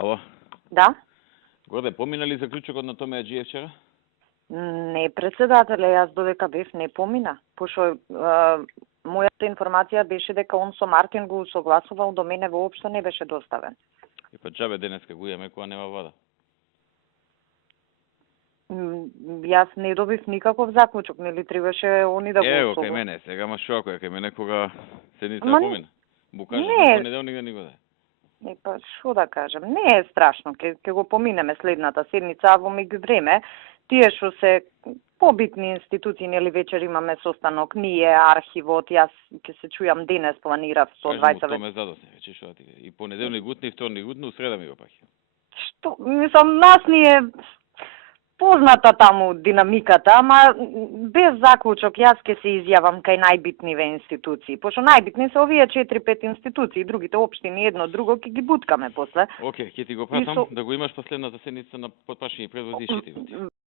Ало, Да? Горде, помина ли заклучокот на Томе Аџиев вчера? Не, председателе, јас додека бев не помина, пошто мојата информација беше дека он со Мартин го согласувал, до мене воопшто не беше доставен. И па џабе денеска го имаме кога нема вода. Јас не добив никаков заклучок, нели требаше они да го Ево, согласуват. кај мене, сега ма шо ако е кај мене кога седница Ма, помина. Му кажеш не. до понеделника ни го даде. Не, па шо да кажам, не е страшно, ќе го поминеме следната седница, а во меѓувреме, тие што се побитни институции, нели вечер имаме состанок, ние, архивот, јас ќе се чујам денес, планирав со Кажи му, двајца тоа ме задосне, вече шо да ти кажа. И понеделник гутни, и вторник гутни, у среда ми го паќа. Што, мислам, нас ни е позната таму динамиката, ама без заклучок јас ќе се изјавам кај најбитниве институции, пошто најбитни се овие 4-5 институции, другите општини едно друго ќе ги буткаме после. Океј, ќе ти го пратам да го имаш последната седница на потпашни предвози и ти го ти.